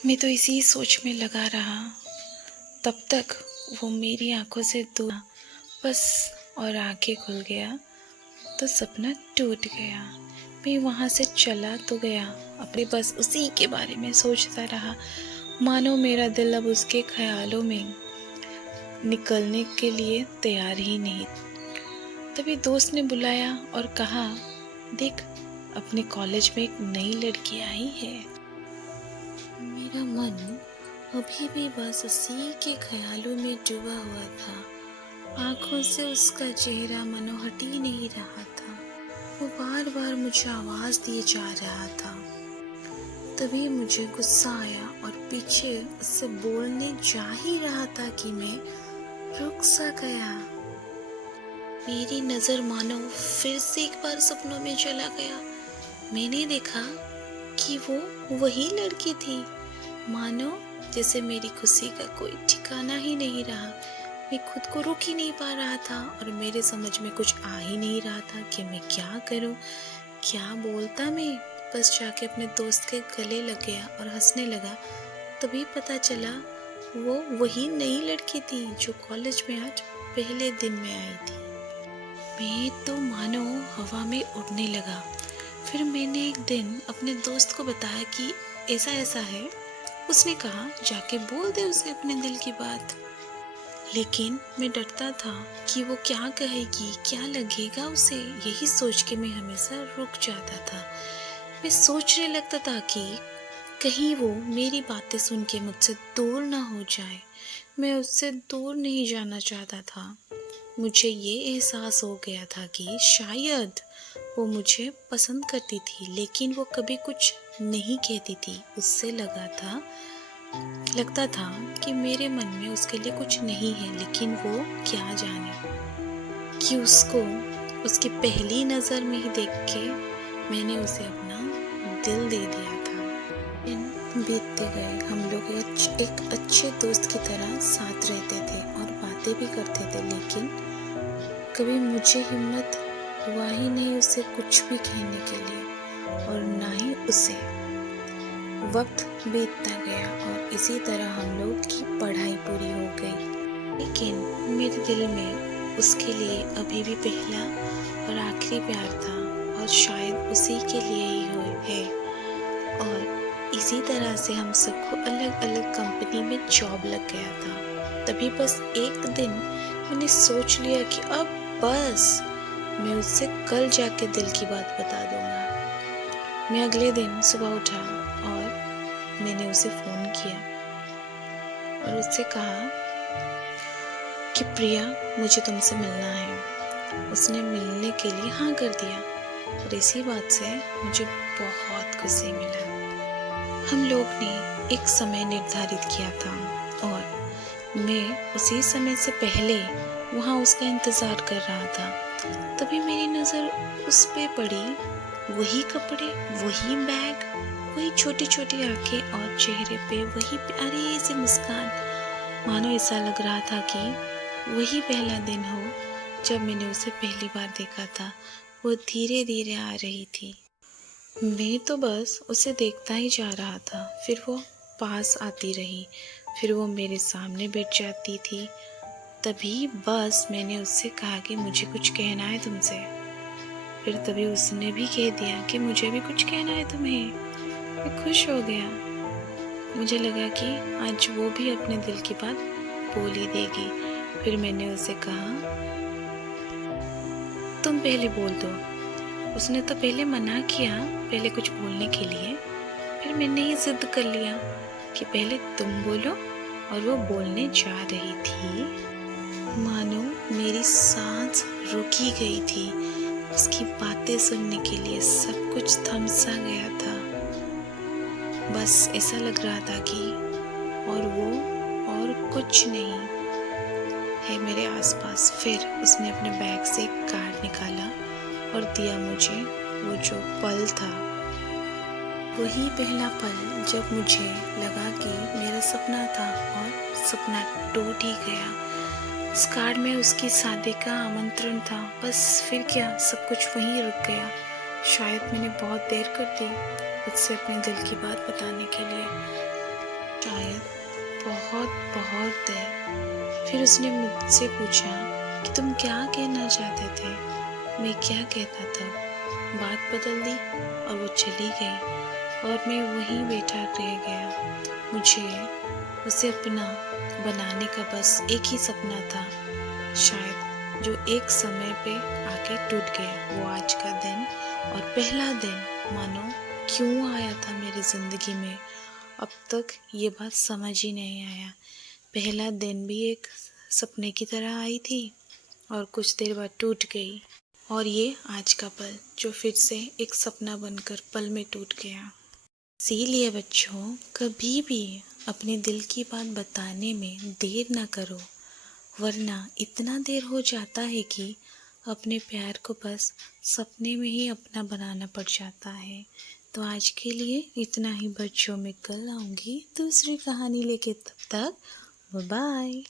मैं तो इसी सोच में लगा रहा तब तक वो मेरी आंखों से दूर बस और आंखें खुल गया तो सपना टूट गया। मैं वहाँ से चला तो गया, अपने बस उसी के बारे में सोचता रहा, मानो मेरा दिल अब उसके ख्यालों में निकलने के लिए तैयार ही नहीं। तभी दोस्त ने बुलाया और कहा, देख अपने कॉलेज में एक नई लड़की आई है। मेरा मन अभी भी बस उसी के ख्यालों में डूबा हुआ था। आंखों से उसका चेहरा मानो हट ही नहीं रहा था। वो बार बार मुझे आवाज दिए जा रहा था। तभी मुझे गुस्सा आया और पीछे उससे बोलने जा ही रहा था कि मैं रुक सा गया। मेरी नजर मानो फिर से एक बार सपनों में चला गया। मैंने देखा कि वो वही लड़की थी, मानो जैसे मेरी खुशी का कोई ठिकाना ही नहीं रहा। मैं खुद को रोक ही नहीं पा रहा था और मेरे समझ में कुछ आ ही नहीं रहा था कि मैं क्या करूं, क्या बोलता। मैं बस जाके अपने दोस्त के गले लग गया और हंसने लगा। तभी पता चला वो वही नई लड़की थी जो कॉलेज में आज पहले दिन में आई थी। मैं तो मानो हवा में उड़ने लगा। फिर मैंने एक दिन अपने दोस्त को बताया कि ऐसा ऐसा है। उसने कहा, जाके बोल दे उसे अपने दिल की बात। लेकिन मैं डरता था कि वो क्या कहेगी, क्या लगेगा उसे। यही सोच के मैं हमेशा रुक जाता था। मैं सोचने लगता था कि कहीं वो मेरी बातें सुन के मुझसे दूर ना हो जाए। मैं उससे दूर नहीं जाना चाहता था। मुझे ये एहसास हो गया था कि शायद वो मुझे पसंद करती थी, लेकिन वो कभी कुछ नहीं कहती थी। उससे लगता था कि मेरे मन में उसके लिए कुछ नहीं है, लेकिन वो क्या जाने कि उसको उसकी पहली नज़र में ही देख के मैंने उसे अपना दिल दे दिया था। दिन बीतते गए, हम लोग एक अच्छे दोस्त की तरह साथ रहते थे और बातें भी करते थे, लेकिन कभी मुझे हिम्मत हुआ ही नहीं उसे कुछ भी कहने के लिए और ना ही उसे। वक्त बीतता गया और इसी तरह हम लोग की पढ़ाई पूरी हो गई, लेकिन मेरे दिल में उसके लिए अभी भी पहला और आखिरी प्यार था और शायद उसी के लिए ही है। और इसी तरह से हम सबको अलग अलग कंपनी में जॉब लग गया था। तभी बस एक दिन मैंने सोच लिया कि अब बस मैं उससे कल जाके दिल की बात बता दूंगा। मैं अगले दिन सुबह उठा और मैंने उसे फ़ोन किया और उससे कहा कि प्रिया, मुझे तुमसे मिलना है। उसने मिलने के लिए हाँ कर दिया और इसी बात से मुझे बहुत खुशी मिला। हम लोग ने एक समय निर्धारित किया था और मैं उसी समय से पहले वहाँ उसका इंतज़ार कर रहा था। तभी मेरी नज़र उस पे पड़ी। वही कपड़े, वही बैग, वही छोटी छोटी आंखें और चेहरे पे वही प्यारी सी मुस्कान। मानो ऐसा लग रहा था कि वही पहला दिन हो जब मैंने उसे पहली बार देखा था। वो धीरे धीरे आ रही थी। मैं तो बस उसे देखता ही जा रहा था। फिर वो पास आती रही, फिर वो मेरे सामने बैठ जाती थी। तभी बस मैंने उससे कहा कि मुझे कुछ कहना है तुमसे। फिर तभी उसने भी कह दिया कि मुझे भी कुछ कहना है तुम्हें। मैं खुश हो गया। मुझे लगा कि आज वो भी अपने दिल की बात बोल ही देगी। फिर मैंने उसे कहा, तुम पहले बोल दो। उसने तो पहले मना किया, पहले कुछ बोलने के लिए। फिर मैंने ही जिद कर लिया कि पहले तुम बोलो और वो बोलने जा रही थी। मानो मेरी सांस रुकी गई थी। उसकी बातें सुनने के लिए सब कुछ थम सा गया था। बस ऐसा लग रहा था कि और वो और कुछ नहीं है मेरे आसपास। फिर उसने अपने बैग से एक कार्ड निकाला और दिया मुझे। वो जो पल था, वही पहला पल जब मुझे लगा कि मेरा सपना था और सपना टूट ही गया। उस कार्ड में उसकी शादी का आमंत्रण था। बस फिर क्या, सब कुछ वहीं रुक गया। शायद मैंने बहुत देर कर दी उससे अपने दिल की बात बताने के लिए। बहुत बहुत है। फिर उसने मुझसे पूछा कि तुम क्या कहना चाहते थे। मैं क्या कहता था। बात बदल दी और वो चली गई और मैं वहीं बैठा रह गया। मुझे उसे अपना बनाने का बस एक ही सपना था, शायद, जो एक समय पे आके टूट गया। वो आज का दिन और पहला दिन मानो क्यों आया था मेरी ज़िंदगी में, अब तक ये बात समझ ही नहीं आया। पहला दिन भी एक सपने की तरह आई थी और कुछ देर बाद टूट गई, और ये आज का पल जो फिर से एक सपना बनकर पल में टूट गया। इसीलिए बच्चों, कभी भी अपने दिल की बात बताने में देर ना करो, वरना इतना देर हो जाता है कि अपने प्यार को बस सपने में ही अपना बनाना पड़ जाता है। तो आज के लिए इतना ही बच्चों, मैं कल आऊँगी दूसरी कहानी लेके। तब तक बाय बाय।